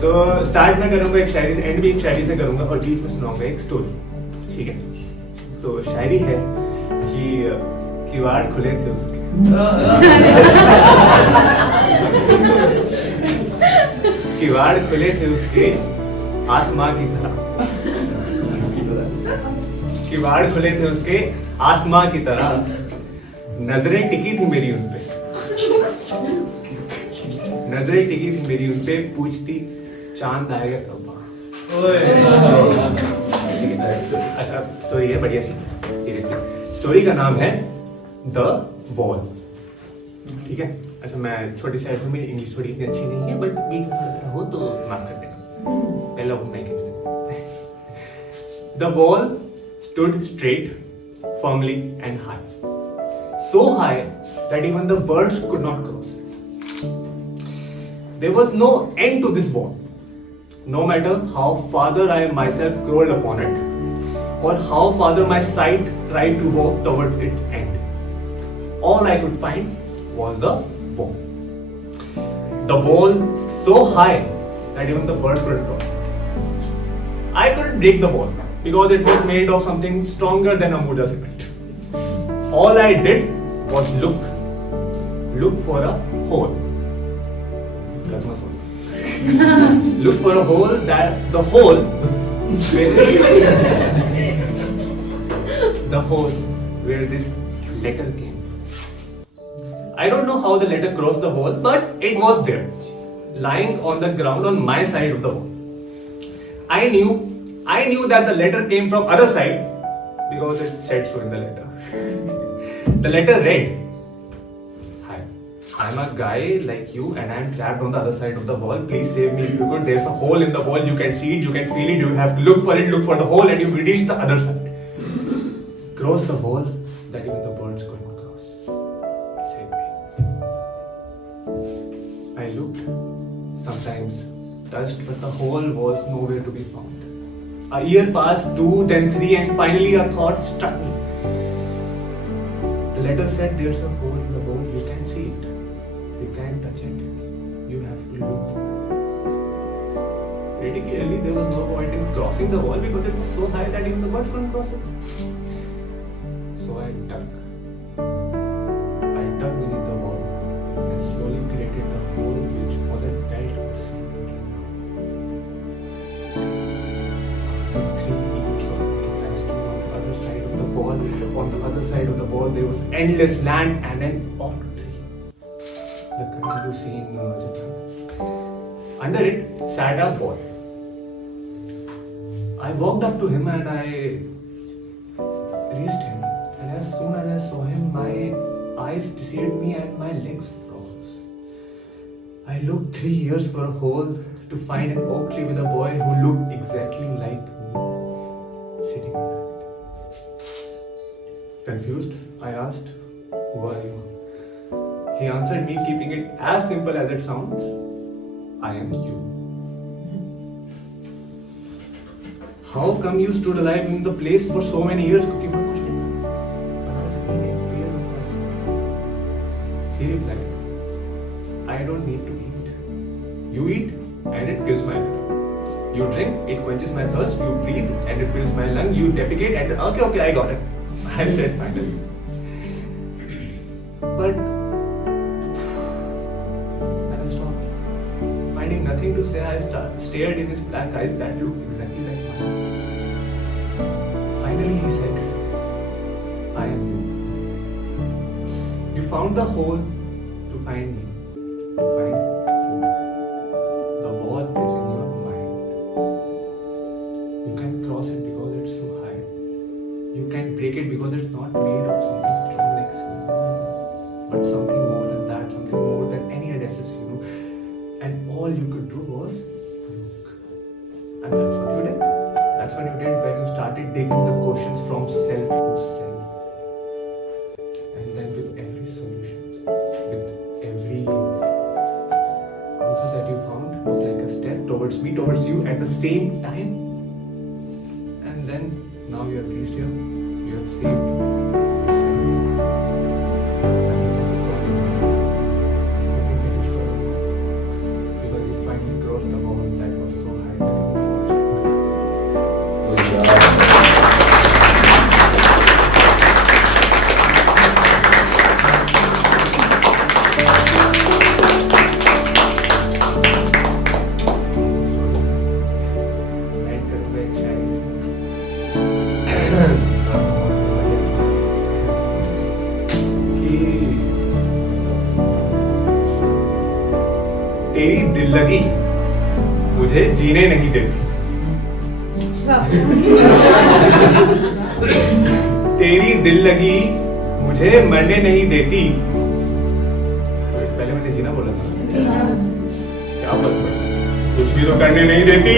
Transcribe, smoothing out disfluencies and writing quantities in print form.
तो स्टार्ट में करूंगा एक शायरी से, एंड भी एक शायरी से करूंगा और बीच में सुनाऊंगा एक स्टोरी, ठीक है? तो शायरी है कि किवाड़ खुले थे उसके किवाड़ खुले थे उसके आसमां की तरह, किवाड़ खुले थे उसके आसमां की तरह, नजरें टिकी थी मेरी उन पे, नजरें टिकी थी मेरी उन पे, पूछती चांद आएगा कब? अच्छा स्टोरी है बढ़िया सी, स्टोरी का नाम है द वॉल, ठीक है? अच्छा मैं छोटी शायरी में, मेरी इंग्लिश थोड़ी इतनी अच्छी नहीं है, बट बीच में थोड़ा हो तो माफ कर देना, पहला वो मैं the wall stood straight, firmly and high, so high that even the birds could not cross it. There was no end to this wall, no matter how farther I myself crawled upon it, or how farther my sight tried to walk towards its end. All I could find was the wall. The wall so high that even the birds couldn't cross it. I couldn't break the wall because it was made of something stronger than Ambuja cement. All I did was look for a hole. Look for a hole, that the hole the hole where this letter came. I don't know how the letter crossed the wall, but it was there, lying on the ground on my side of the wall. I knew that the letter came from other side because it said so in the letter. The letter read, "Hi, I'm a guy like you and I'm trapped on the other side of the wall. Please save me if you could. There's a hole in the wall. You can see it, you can feel it. You have to look for it, look for the hole, and you will reach the other side. Cross the wall that even the birds couldn't cross. Save me." I looked, sometimes touched, but the hole was nowhere to be found. A year passed, 2, then 3, and finally a thought struck me. The letter said there's a hole in the wall, you can see it. You can't touch it. You have to look for it. Pretty clearly there was no point in crossing the wall because it was so high that even the birds couldn't cross it. So I dug beneath the wall and slowly created the hole which was a felt or something. On the other side of the wall, there was endless land and an oak tree, the kind you see in Japan. Under it sat a boy. I walked up to him and I reached him, and as soon as I saw him, my eyes deceived me and my legs froze. I looked 3 years for a hole to find an oak tree with a boy who looked exactly like me, sitting under it. Confused, I asked, "Who are you?" He answered me, keeping it as simple as it sounds, "I am you." How come you stood alive in the place for so many years? He replied, "I don't need to eat. You eat and it gives my blood. You drink, it quenches my thirst. You breathe and it fills my lung. You defecate and okay, I got it." I said finally. But and I stopped. Finding nothing to say, I stared in his black eyes that looked exactly like mine. Finally he said, "I am you. You found the hole to find me, to find you. The wall is in your mind. You can cross it because it's so high. You can break it because it's not made of something strong like cement, but something more than that, something more than any adhesives, And all you could do was look. And that's what you did. That's what you did when you started digging the questions from self to self. And then with every solution, with every answer that you found was like a step towards me, towards you at the same time. And then now you have reached here, you have saved दिल लगी मुझे जीने नहीं देती, तेरी दिल लगी मुझे मरने नहीं देती। पहले मैंने जीना बोला था, क्या बात, कुछ भी तो करने नहीं देती।